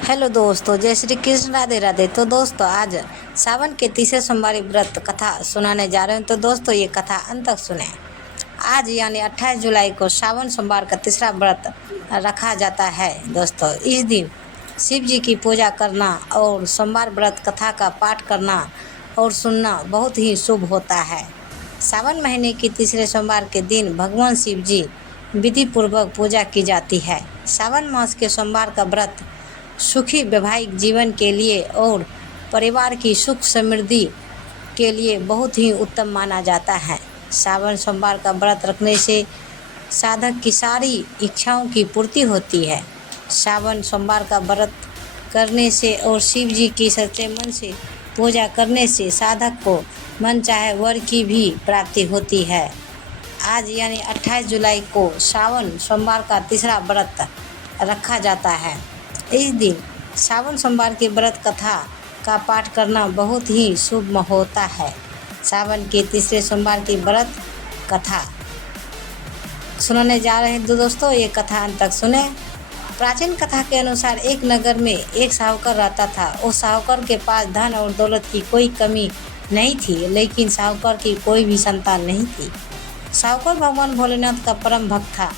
Hello दोस्तों, जय श्री कृष्ण, राधे राधे। तो दोस्तों, आज सावन के तीसरे सोमवारी व्रत कथा सुनाने जा रहे हैं। तो दोस्तों, ये कथा अंत तक सुने। आज यानी 28 जुलाई को सावन सोमवार का तीसरा व्रत रखा जाता है। दोस्तों, इस दिन शिव जी की पूजा करना और सोमवार व्रत कथा का पाठ करना और सुनना बहुत ही शुभ होता है। सावन महीने की तीसरे सोमवार के दिन भगवान शिव जी विधि पूर्वक पूजा की जाती है। सावन मास के सोमवार का व्रत सुखी वैवाहिक जीवन के लिए और परिवार की सुख समृद्धि के लिए बहुत ही उत्तम माना जाता है। सावन सोमवार का व्रत रखने से साधक की सारी इच्छाओं की पूर्ति होती है। सावन सोमवार का व्रत करने से और शिव जी की सच्चे मन से पूजा करने से साधक को मन चाहे वर की भी प्राप्ति होती है। आज यानी 28 जुलाई को सावन सोमवार का तीसरा व्रत रखा जाता है। इस दिन सावन सोमवार की व्रत कथा का पाठ करना बहुत ही शुभ होता है। सावन के तीसरे सोमवार की व्रत कथा सुनाने जा रहे हैं। तो दोस्तों, ये कथा अंत तक सुने। प्राचीन कथा के अनुसार एक नगर में एक साहूकार रहता था। उस साहूकार के पास धन और दौलत की कोई कमी नहीं थी, लेकिन साहूकार की कोई भी संतान नहीं थी। साहूकार भगवान भोलेनाथ का परम भक्त था।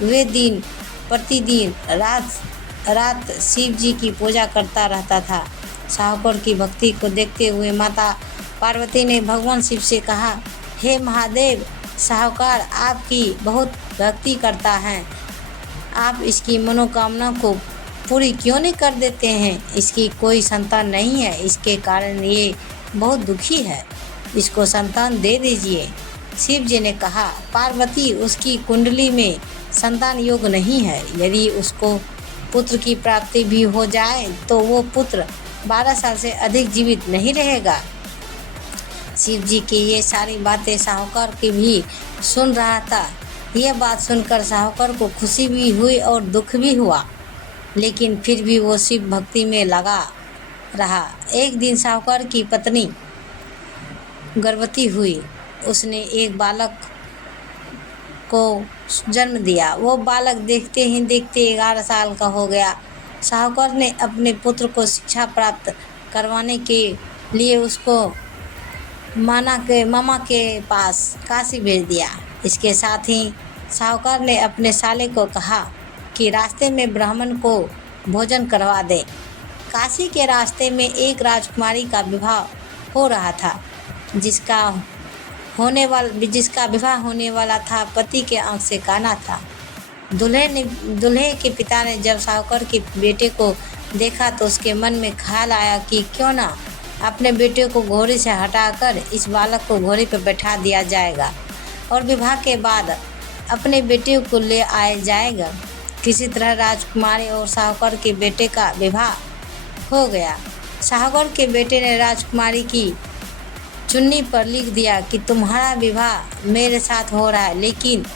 वे दिन प्रतिदिन रात शिव जी की पूजा करता रहता था। साहूकार की भक्ति को देखते हुए माता पार्वती ने भगवान शिव से कहा, हे महादेव, साहूकार आपकी बहुत भक्ति करता है, आप इसकी मनोकामना को पूरी क्यों नहीं कर देते हैं? इसकी कोई संतान नहीं है, इसके कारण ये बहुत दुखी है, इसको संतान दे दीजिए। शिव जी ने कहा, पार्वती, उसकी कुंडली में संतान योग नहीं है। यदि उसको पुत्र की प्राप्ति भी हो जाए तो वो पुत्र 12 साल से अधिक जीवित नहीं रहेगा। शिव जी की ये सारी बातें साहूकार की भी सुन रहा था। यह बात सुनकर साहूकार को खुशी भी हुई और दुख भी हुआ, लेकिन फिर भी वो शिव भक्ति में लगा रहा। एक दिन साहूकार की पत्नी गर्भवती हुई। उसने एक बालक को जन्म दिया। वो बालक देखते ही देखते 11 साल का हो गया। साहूकार ने अपने पुत्र को शिक्षा प्राप्त करवाने के लिए उसको मामा के पास काशी भेज दिया। इसके साथ ही साहूकार ने अपने साले को कहा कि रास्ते में ब्राह्मण को भोजन करवा दे। काशी के रास्ते में एक राजकुमारी का विवाह हो रहा था। जिसका विवाह होने वाला था, पति के आंख से काना था। दूल्हे के पिता ने जब साहूकार के बेटे को देखा तो उसके मन में ख्याल आया कि क्यों ना अपने बेटे को घोड़े से हटाकर इस बालक को घोड़े पर बैठा दिया जाएगा और विवाह के बाद अपने बेटे को ले आया जाएगा। किसी तरह राजकुमारी और साहूकार के बेटे का विवाह हो गया। साहूकार के बेटे ने राजकुमारी की चुन्नी पर लिख दिया कि तुम्हारा विवाह मेरे साथ हो रहा है, लेकिन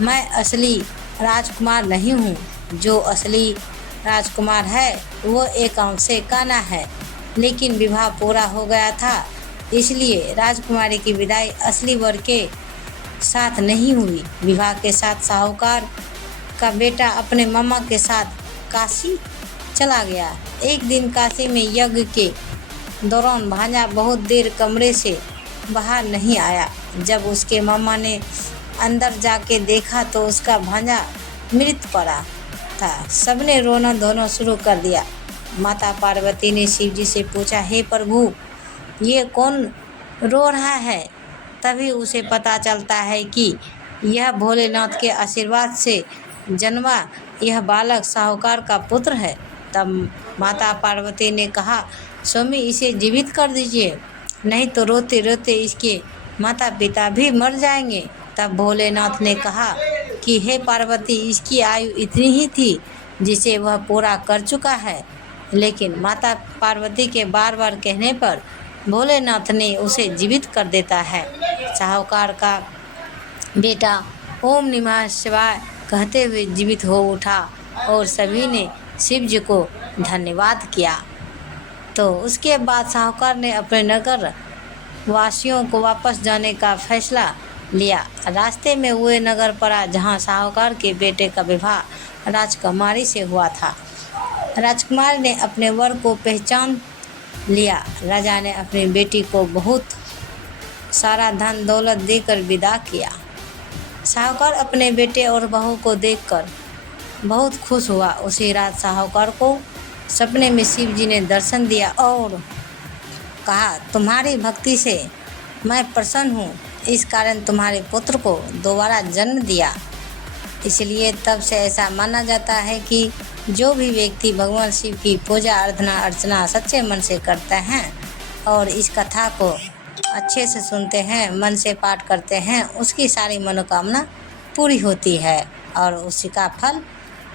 मैं असली राजकुमार नहीं हूँ। जो असली राजकुमार है वो एक आंख से काना है। लेकिन विवाह पूरा हो गया था, इसलिए राजकुमारी की विदाई असली वर के साथ नहीं हुई। विवाह के साथ साहूकार का बेटा अपने मामा के साथ काशी चला गया। एक दिन काशी में यज्ञ के दौरान भांजा बहुत देर कमरे से बाहर नहीं आया। जब उसके मामा ने अंदर जाके देखा तो उसका भांजा मृत पड़ा था। सबने रोना धोना शुरू कर दिया। माता पार्वती ने शिव जी से पूछा, हे प्रभु, ये कौन रो रहा है? तभी उसे पता चलता है कि यह भोलेनाथ के आशीर्वाद से जन्मा यह बालक साहूकार का पुत्र है। तब माता पार्वती ने कहा, स्वामी, इसे जीवित कर दीजिए, नहीं तो रोते रोते इसके माता पिता भी मर जाएंगे। तब भोलेनाथ ने कहा कि हे पार्वती, इसकी आयु इतनी ही थी जिसे वह पूरा कर चुका है। लेकिन माता पार्वती के बार बार कहने पर भोलेनाथ ने उसे जीवित कर देता है। साहूकार का बेटा ओम नमः शिवाय कहते हुए जीवित हो उठा और सभी ने शिव जी को धन्यवाद किया। तो उसके बाद साहूकार ने अपने नगर वासियों को वापस जाने का फैसला लिया। रास्ते में हुए नगर पड़ा जहां साहूकार के बेटे का विवाह राजकुमारी से हुआ था। राजकुमार ने अपने वर को पहचान लिया। राजा ने अपनी बेटी को बहुत सारा धन दौलत देकर विदा किया। साहूकार अपने बेटे और बहू को देखकर बहुत खुश हुआ। उसी रात साहूकार को सपने में शिव जी ने दर्शन दिया और कहा, तुम्हारी भक्ति से मैं प्रसन्न हूँ, इस कारण तुम्हारे पुत्र को दोबारा जन्म दिया। इसलिए तब से ऐसा माना जाता है कि जो भी व्यक्ति भगवान शिव की पूजा अर्चना सच्चे मन से करते हैं और इस कथा को अच्छे से सुनते हैं, मन से पाठ करते हैं, उसकी सारी मनोकामना पूरी होती है और उसी का फल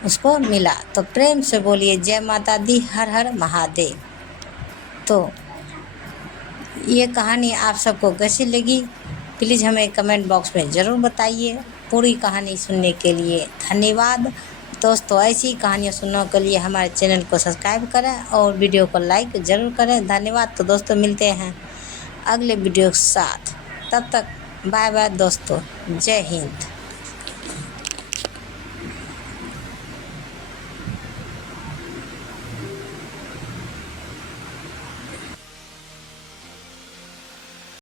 उसको मिला। तो प्रेम से बोलिए जय माता दी, हर हर महादेव। तो ये कहानी आप सबको कैसी लगी प्लीज़ हमें कमेंट बॉक्स में ज़रूर बताइए। पूरी कहानी सुनने के लिए धन्यवाद दोस्तों। ऐसी कहानियाँ सुनने के लिए हमारे चैनल को सब्सक्राइब करें और वीडियो को लाइक ज़रूर करें। धन्यवाद। तो दोस्तों मिलते हैं अगले वीडियो के साथ, तब तक बाय बाय दोस्तों, जय हिंद।